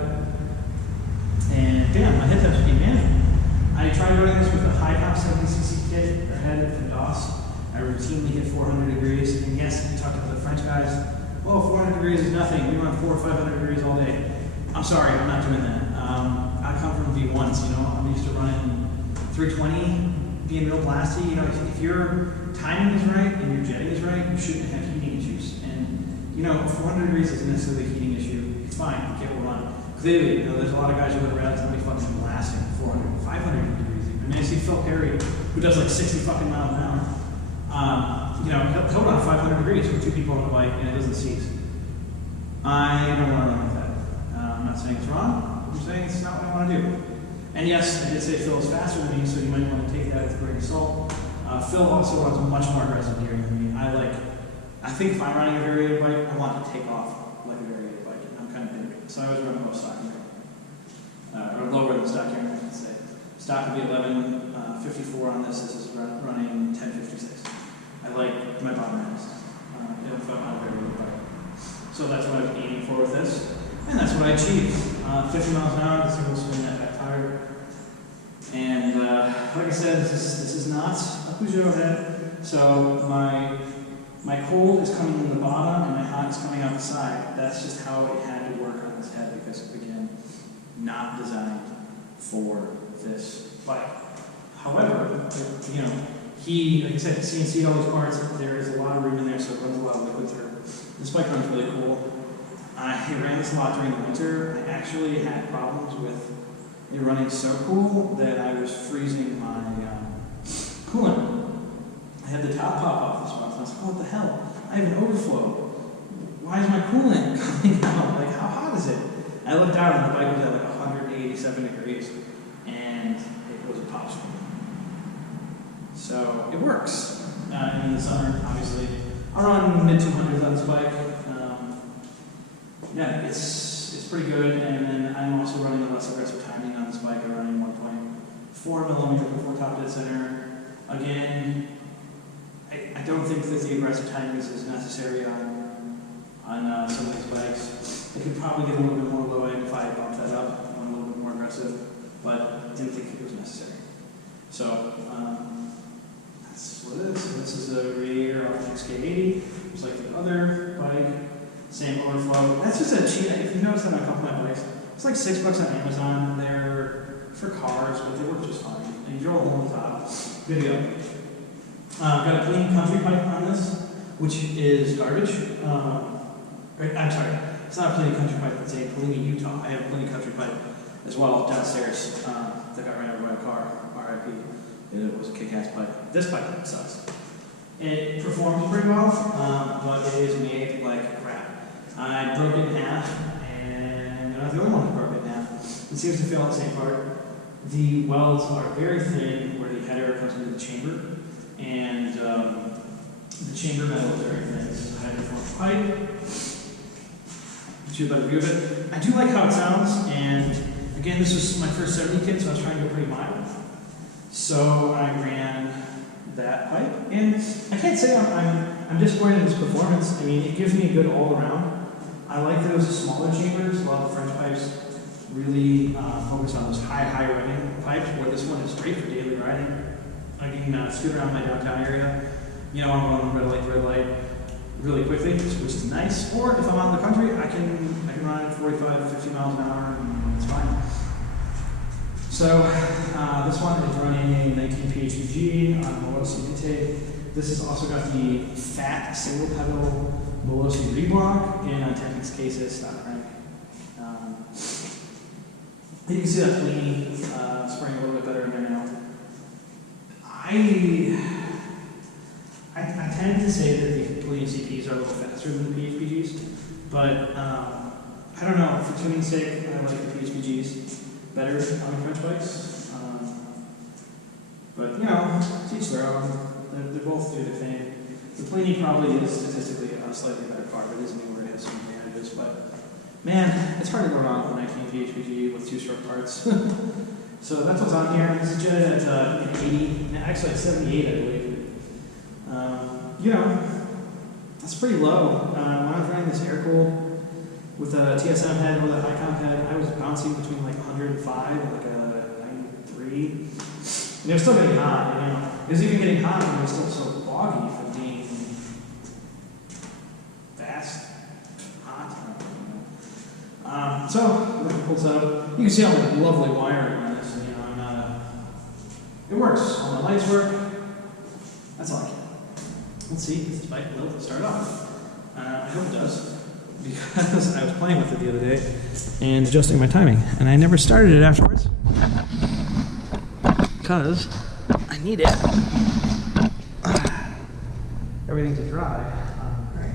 and bam, my head touch came in. I tried running this with a high comp 70cc kit or head from DOS. I routinely hit 400 degrees, and yes, you talk to the French guys, oh, 400 degrees is nothing. We run 400 or 500 degrees all day. I'm sorry, I'm not doing that. I come from V1s, I'm used to running 320, being real blasty. If your timing is right and your jetting is right, you shouldn't have heating issues. And 400 degrees isn't necessarily a heating issue. It's fine, you can't run. Clearly, there's a lot of guys who go around somebody fucking blasting 400, 500 degrees. I see Phil Perry, who does like 60 fucking miles an hour. He'll run 500 degrees with two people on the bike and it doesn't cease. I don't want to run like that. I'm not saying it's wrong. I'm saying it's not what I want to do. And yes, I did say Phil is faster than me, so you might want to take that with a grain of salt. Phil also runs much more aggressive gearing than me. I think if I'm running a variated bike, I want to take off like a variated bike. I'm kind of big, so I always run low stock gearing. Or lower than stock gearing, I should say. Stock would be 1154 on this. This is running 1056. I like my bottom ends. If I'm on a variated bike. So that's what I'm aiming for with this. And that's what I achieved. 50 miles an hour, the single spin net back tire. And like I said, this is not a Peugeot head. So my cold is coming in the bottom and my hot is coming out the side. That's just how it had to work on this head because, again, not designed for this bike. However, like I said, CNC'd all these parts. There is a lot of room in there, so it runs a lot of liquid through. This bike runs really cool. I ran this a lot during the winter. I actually had problems with it running so cool that I was freezing my coolant. I had the top pop off this month. I was like, what the hell? I have an overflow. Why is my coolant coming out? Like, how hot is it? I looked out and the bike was at like 187 degrees, and it was a popsicle. So it works. And in the summer, obviously, I run mid-200s on this bike. It's pretty good, and then I'm also running a less aggressive timing on this bike. I'm running 1.4 millimeter before top dead center. Again, I don't think that the aggressive timing is necessary on some of these bikes. It could probably get a little bit more low end if I bumped that up, went a little bit more aggressive, but I didn't think it was necessary. So that's what it is. This is a Radiator XK80, just like the other bike. Same overflow. That's just a cheap. If you notice that on a couple of my bikes, it's like $6 on Amazon. They're for cars, but they work just fine. And you drill a hole in the top. Good to go. Got a clean country pipe on this, which is garbage. I'm sorry, it's not a clean country pipe. It's a Polini Utah. I have a clean country pipe as well downstairs that got ran over by a car. RIP. It was a kick-ass pipe. This pipe sucks. It performs pretty well, but it is made like crap. I broke it in half, and I'm not the only one that broke it in half. It seems to fail at the same part. The welds are very thin where the header comes into the chamber, and the chamber metal is very thin. This is a hydroformed pipe. Do a better view of it. I do like how it sounds, and again, this was my first 70 kit, so I was trying to go pretty mild. So I ran that pipe, and I can't say I'm disappointed in its performance. I mean, it gives me a good all-around. I like those smaller chambers. A lot of French pipes really focus on those high running pipes, where this one is great for daily riding. I can scoot around my downtown area. I'm going red light really quickly, which is nice. Or if I'm out in the country, I can run at 45 to 50 miles an hour, and it's fine. So this one is running 19 PHPG on Malossi intake. This has also got the fat single pedal Malossi reblock and on Technics cases stock crank. You can see that Polini spraying a little bit better in there now. I tend to say that the Polini CPs are a little faster than the PHPGs, but I don't know. For tuning's sake, I like the PHPGs better on French bikes. But to each their own. They both do their thing. The Polini probably is statistically a slightly better car, but it is newer, it has some advantages. But man, it's hard to go wrong with a 19 PHPG with two-stroke parts. So that's what's on here. This is jetted at 80, actually at 78, I believe. You know, that's pretty low. When I was running this air-cooled with a TSM head or the high-comp head, I was bouncing between like 105 and like a 93. And it was still getting hot, you know. It was even getting hot and it was still so foggy for being fast, hot. So, cool setup. You can see all the lovely wiring on this. You know, I'm not it works. All my lights work. That's all I can. Let's see if this bike will start off. I hope it does, because I was playing with it the other day and adjusting my timing, and I never started it afterwards because I need it. Everything to dry. Right.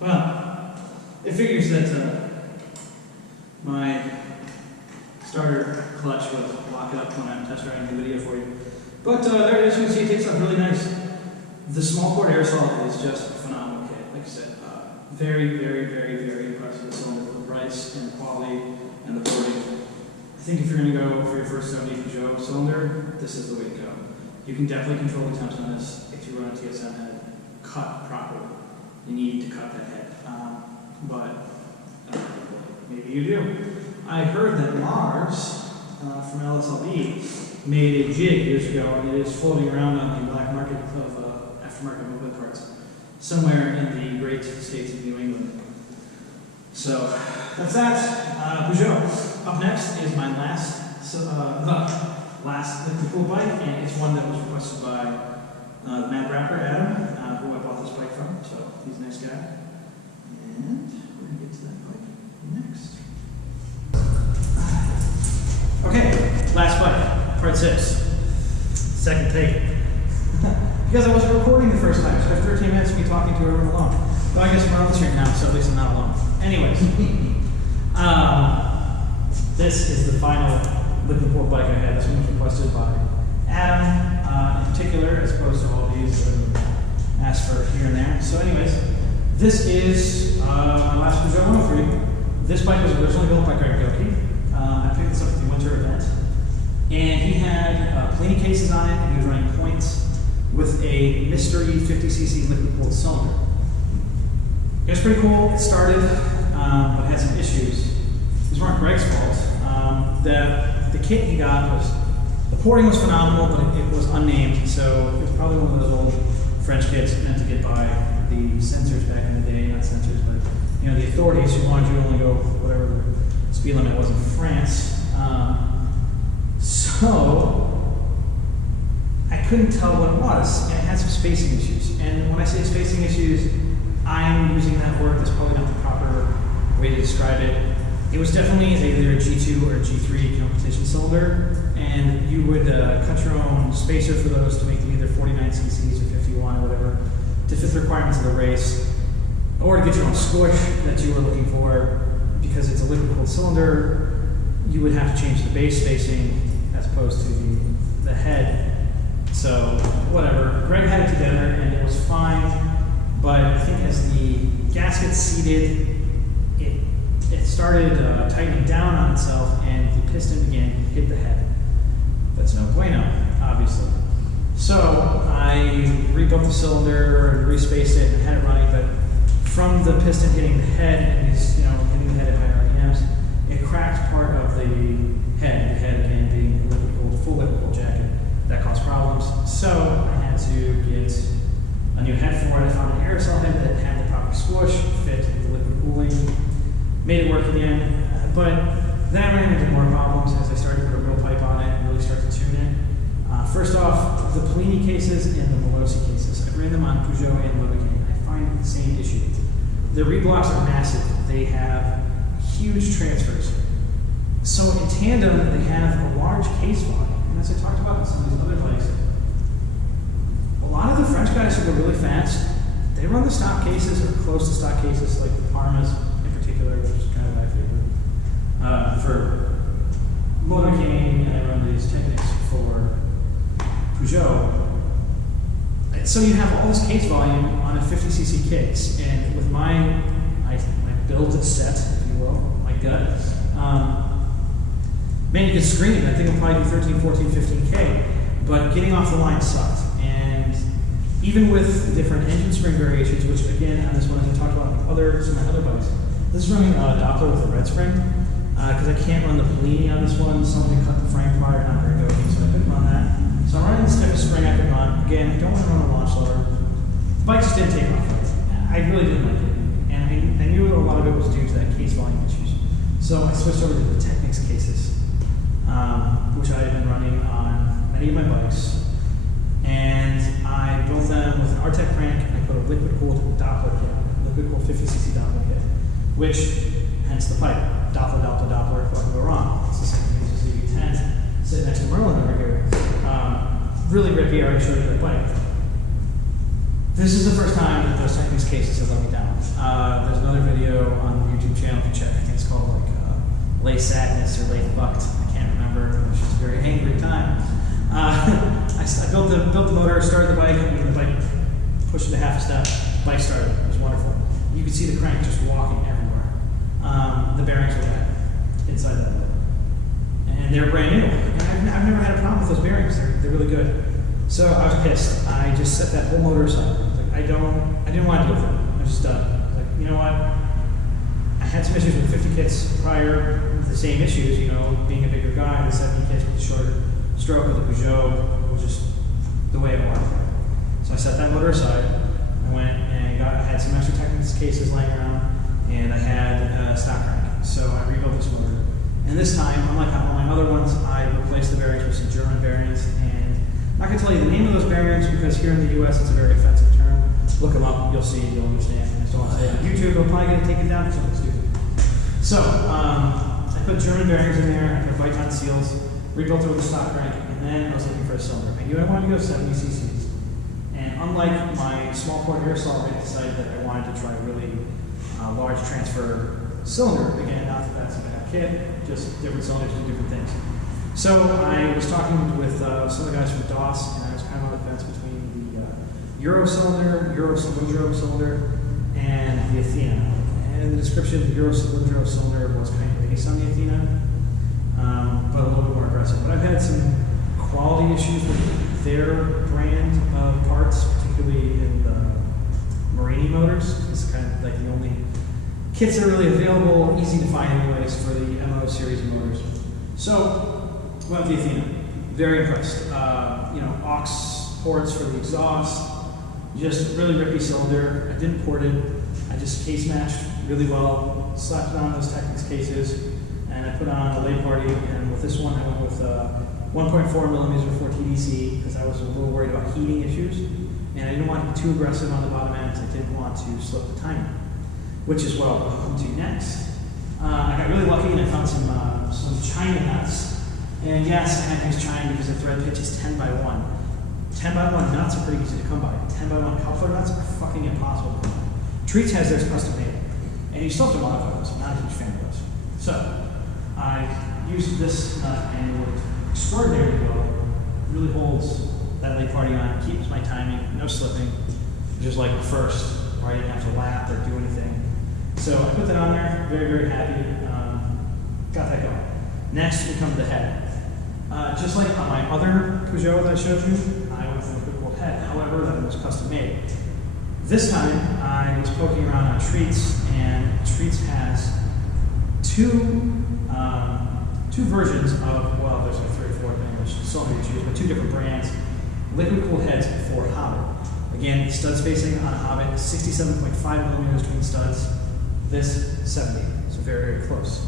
Well, it figures that my starter clutch would lock it up when I'm test driving the video for you. But there it is. You can see it takes off really nice. The small port air solid is just a phenomenal kit. Like I said, very, very, very, very impressive cylinder for the price and the quality and the porting. I think if you're going to go for your first 70 Peugeot cylinder, this is the way to go. You can definitely control the temps on this if you run a TSM head cut properly. You need to cut that head. But maybe you do. I heard that Mars from LSLB made a jig years ago, and it is floating around on the black market of aftermarket movement parts somewhere in the great states of New England. So that's that. Peugeot. Up next is my last liquid cooled bike, and it's one that was requested by Mad Rapper Adam, who I bought this bike from. So he's a nice guy. And we're going to get to that bike next. Okay, last bike, part 6. Second take. Because I wasn't recording the first time, so I have 13 minutes of me talking to everyone alone. But I guess we're on the stream now, so at least I'm not alone. Anyways, this is the final liquid cooled bike I had. This one was requested by Adam in particular, as opposed to all these that I asked for here and there. So anyways, this is my last Peugeot 103. This bike was originally built by Greg Gilkey. I picked this up at the winter event. And he had cleaning cases on it, and he was running points with a mystery 50cc liquid cooled cylinder. It was pretty cool. It started, but had some issues. These weren't Greg's fault. The kit he got was, the porting was phenomenal, but it was unnamed, so it was probably one of those old French kits meant to get by the censors back in the day, not censors, but you know, the authorities who wanted you to only go whatever the speed limit was in France. So I couldn't tell what it was, and it had some spacing issues. And when I say spacing issues, I'm using that word that's probably not the proper way to describe it. It was definitely either a G2 or a G3 competition cylinder, and you would cut your own spacer for those to make them either 49 cc's or 51 or whatever to fit the requirements of the race, or to get your own squish that you were looking for. Because it's a liquid cooled cylinder, you would have to change the base spacing as opposed to the head. So whatever, Greg had it together and it was fine, but I think as the gasket seated, it started tightening down on itself, and the piston began to hit the head. That's no bueno, obviously. So I rebuilt the cylinder and respaced it and had it running, but from the piston hitting the head and hitting the head at higher RPMs, it cracked part of the head again being full liquid cooled jacket. That caused problems. So I had to get a new head for it. I found an aerosol head that had the proper squish, fit the liquid cooling, made it work again. But Then I ran into more problems as I started to put a real pipe on it and really start to tune it. First off, the Polini cases and the Melosi cases. I ran them on Peugeot and Logan. I find the same issue. The reblocks are massive. They have huge transfers. So in tandem, they have a large case volume. And as I talked about in some of these other bikes, a lot of the French guys who go really fast, they run the stock cases or close to stock cases, like the Parmas in particular, which is kind of my favorite. For Motor King, and I run these Technics for Peugeot. So you have all this case volume on a 50cc case, and with my build set, if you will, my gut, man, you can scream. I think I'll probably do 13, 14, 15K, but getting off the line sucked. And even with different engine spring variations, which again, on this one, as I talked about with some of my other bikes, this is running a Doppler with a red spring, because I can't run the Polini on this one. Somebody cut the frame apart, not very good, so I couldn't run that. So I'm running this type of spring I could run. Again, I don't want to run a launch loader. The bike just didn't take off right. I really didn't like it. And I knew a lot of it was due to that case volume issues. So I switched over to the Technics cases, which I have been running on many of my bikes. And I built them with an RTEC crank, and I put a liquid-cooled Doppler kit on it, liquid-cooled 50cc Doppler kit, which, hence the pipe, Doppler, Doppler, Doppler, what can go wrong? It's the same thing as the V10, sitting next to Merlin over here. Really rippy, I already showed you the bike. This is the first time that those Technics cases have let me down. There's another video on the YouTube channel if you check. I think it's called like Late Sadness or Late Fucked. I can't remember. It was just a very angry time. I built the motor, started the bike, and the bike pushed it a half a step. The bike started. It was wonderful. You could see the crank just walking everywhere. The bearings were bad inside that motor. And they're brand new. And I've never had a problem with those bearings. They're really good. So I was pissed. I just set that whole motor aside. Like I didn't want to deal with it. I was just done. Like, you know what? I had some issues with 50 kits prior, the same issues, you know, being a bigger guy, the 70 kits with the shorter stroke of the Peugeot was just the way it was. So I set that motor aside. I went and I had some extra Technics cases laying around, and I had a stock crank. So I rebuilt this motor. And this time, unlike on all my other ones, I replaced the bearings with some German bearings. And I'm not going to tell you the name of those bearings because here in the US it's a very offensive term. Look them up, you'll see, you'll understand. I just don't want to say it on YouTube, I'm probably going to take it down for something stupid. So, I put German bearings in there, I put Viton seals, rebuilt it with a stock crank, and then I was looking for a cylinder. I knew I wanted to go 70 cc's. And unlike my small port air saw, I decided that I wanted to try a really large transfer cylinder. Again, not that that's a bad kit, just different cylinders do different things. So I was talking with some of the guys from DOS, and I was kind of on the fence between the Euro Cilindro cylinder, and the Athena. And the description, the Euro Cilindro cylinder was kind of based on the Athena, but a little bit more aggressive. But I've had some quality issues with their brand of parts, particularly in the Marini motors. It's kind of like the only kits that are really available, easy to find anyways, for the MO series of motors. So, went with the Athena. Very impressed. You know, aux ports for the exhaust, just really rippy cylinder. I didn't port it. I just case matched really well, slapped it on those Technics cases, and I put on a late party. And with this one, I went with 1.4 millimeters for TDC because I was a little worried about heating issues, and I didn't want to be too aggressive on the bottom end because I didn't want to slip the timer, which is what I'll come to next. I got really lucky and I found some China nuts. And yes, I had to use China because the thread pitch is 10 by 1. 10 by 1 nuts are pretty easy to come by. 10 by 1 coupler nuts are fucking impossible to come by. Treats has theirs custom made. And you still have to modify those. I'm not a huge fan of those. So, I used this nut and it worked extraordinarily well. It really holds that late party on, keeps my timing, no slipping. Just like the first, where I didn't have to lap or do anything. So I put that on there, very, very happy. Got that going. Next, we come to the head. Just like on my other Peugeot that I showed you, I went for a quick cold head. However, that was custom made. This time, I was poking around on Treats, and Treats has two versions of, well, there's like 3 or 4 things, which is so many to choose, but 2 different brands. Liquid cooled heads for Hobbit. Again, stud spacing on a Hobbit is 67.5 millimeters between studs. This 70, so very, very close.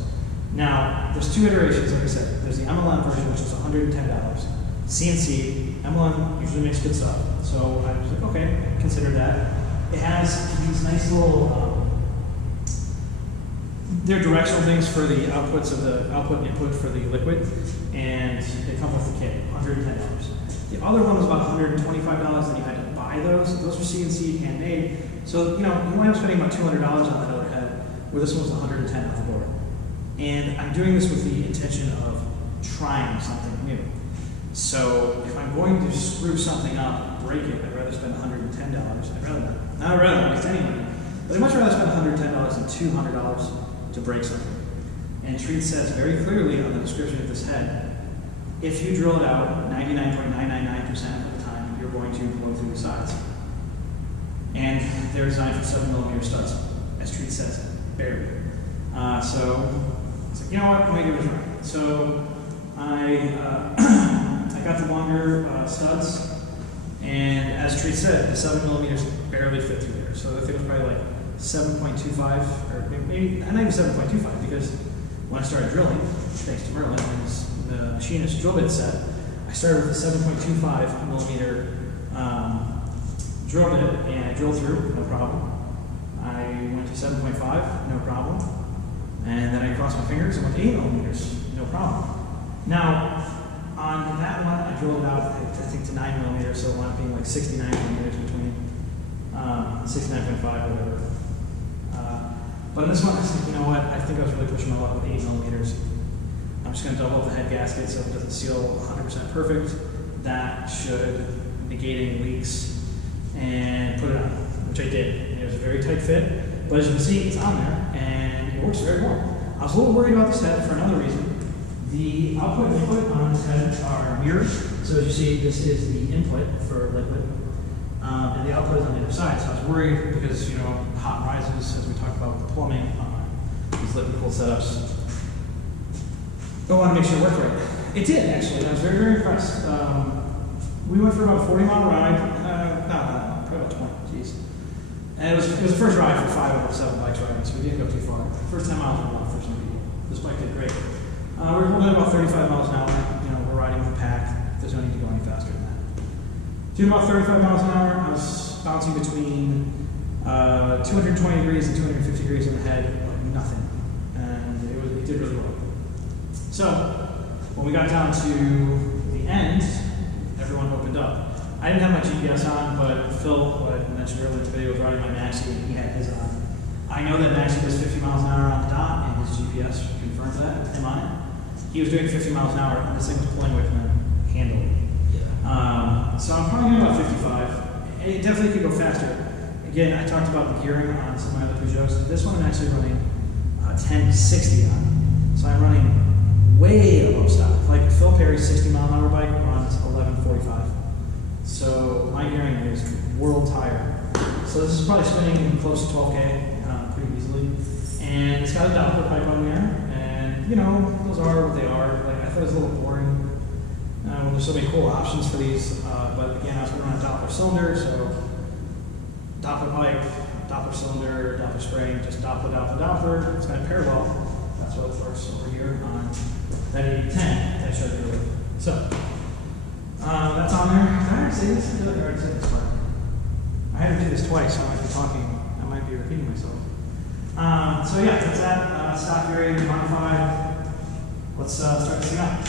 Now, there's two iterations, like I said. There's the MLM version, which is $110. CNC, MLM usually makes good stuff. So I was like, okay, consider that. It has these nice little, they're directional things for the outputs of the output and input for the liquid, and they come with the kit, $110. The other one was about $125, and you had to buy those. Those were CNC, handmade. So, you know, you might be spending about $200 on that other head, where this one was $110 off the board. And I'm doing this with the intention of trying something new. So if I'm going to screw something up, break it, I'd rather spend $110. I'd rather not waste any money. But I'd much rather spend $110 than $200 to break something. And Treat says very clearly on the description of this head, if you drill it out 99.999% of the time, you're going to blow through the sides. And they're designed for 7mm studs, as Treat says, barely. So I was like, you know what, let me give it a try. So I got the longer studs, and as Treat said, the 7mm barely fit through there. So I think it was probably like 7.25, or maybe not even 7.25, because when I started drilling, thanks to Merlin and the machinist drill bit set, I started with a 7.25mm drill bit, and I drilled through, no problem. I went to 7.5, no problem. And then I crossed my fingers and went to 8mm, no problem. Now, on that one, I drilled it out, I think, to 9mm, so it wound up being like 69mm between 69.5, whatever. But in this one, I was like, you know what, I think I was really pushing my luck with 8mm. I'm just going to double up the head gasket so it doesn't seal 100% perfect. That should negate any leaks, and put it on, which I did. And it was a very tight fit, but as you can see, it's on there, and it works very well. I was a little worried about this head for another reason. The output and input on this head are mirrored. So as you see, this is the input for liquid, and the output is on the other side. So I was worried because, you know, hot rises, as we talked about with the plumbing on these liquid cooled setups. Don't want to make sure it worked right. It did, actually, and I was very, very impressed. We went for about a 40-mile ride. Probably about 20, jeez. And it was the first ride for 5 out of 7 bikes riding, so we didn't go too far. First 10 miles were about first video. This bike did great. We were going at about 35 miles an hour. You know, we're riding with a pack. There's no need to go any faster than that. Doing about 35 miles an hour, I was bouncing between 220 degrees and 250 degrees in the head, like nothing. And it did really well. So, when we got down to the end, everyone opened up. I didn't have my GPS on, but Phil, what I mentioned earlier in the video, was riding my Maxi, and he had his on. I know that Maxi does 50 miles an hour on the dot, and his GPS confirms that with him on it. He was doing 50 miles an hour, and this thing was pulling away from the handle. Yeah. So I'm probably doing about 55. And it definitely could go faster. Again, I talked about the gearing on some of my other Peugeots. This one I'm actually running 1060 on. So I'm running way above stock. Like Phil Perry's 60 mile an hour bike runs 1145. So my gearing is world tire. So this is probably spinning close to 12K pretty easily. And it's got a Doppler pipe on there. And, you know, those are what they are. Like, I thought it was a little boring when there's so many cool options for these. But again, I was going to run a Doppler cylinder, so Doppler pipe, Doppler cylinder, Doppler spring, just Doppler, Doppler, Doppler. It's going to pair well. That's what it works over here on that 8010 that I showed you earlier. So, that's on there. Did I already say this? I feel like I already said this part. I had to do this twice, so I might be talking, I might be repeating myself. So yeah, that's that. Stock variant modified. Let's start this thing up.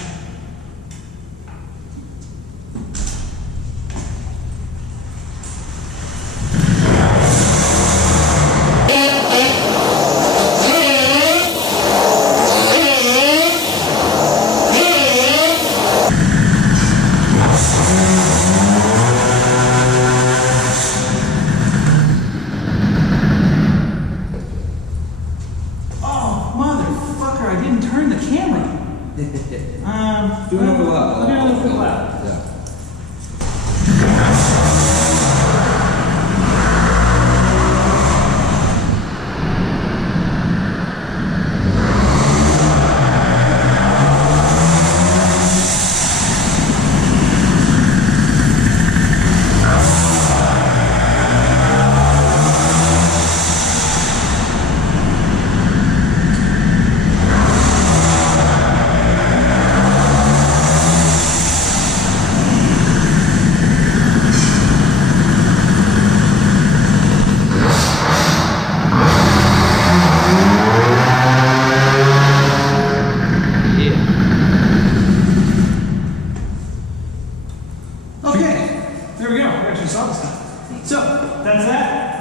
There we go, we actually saw this time. So, that's that.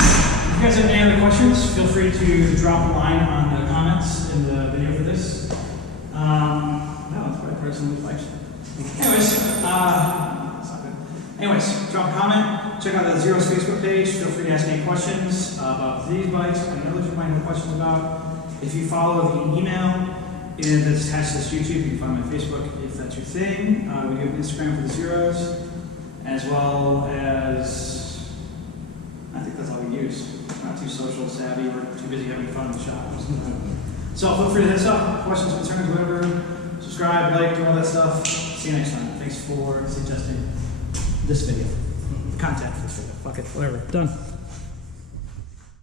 If you guys have any other questions, feel free to drop a line on the comments in the video for this. No, it's probably personally liked. Anyways, it's not good. Anyways, drop a comment, check out the Zeros Facebook page, feel free to ask any questions about these bikes, or any others you might have questions about. If you follow the email that's attached to this YouTube, you can find my Facebook if that's your thing. We do have Instagram for the Zeros, as well as, I think that's all we use. We're not too social savvy, we're too busy having fun in the shop. So feel free to hit us up, questions, concerns, whatever. Subscribe, like, do all that stuff. See you next time. Thanks for suggesting this video. Content for this video. Fuck it, whatever. Done.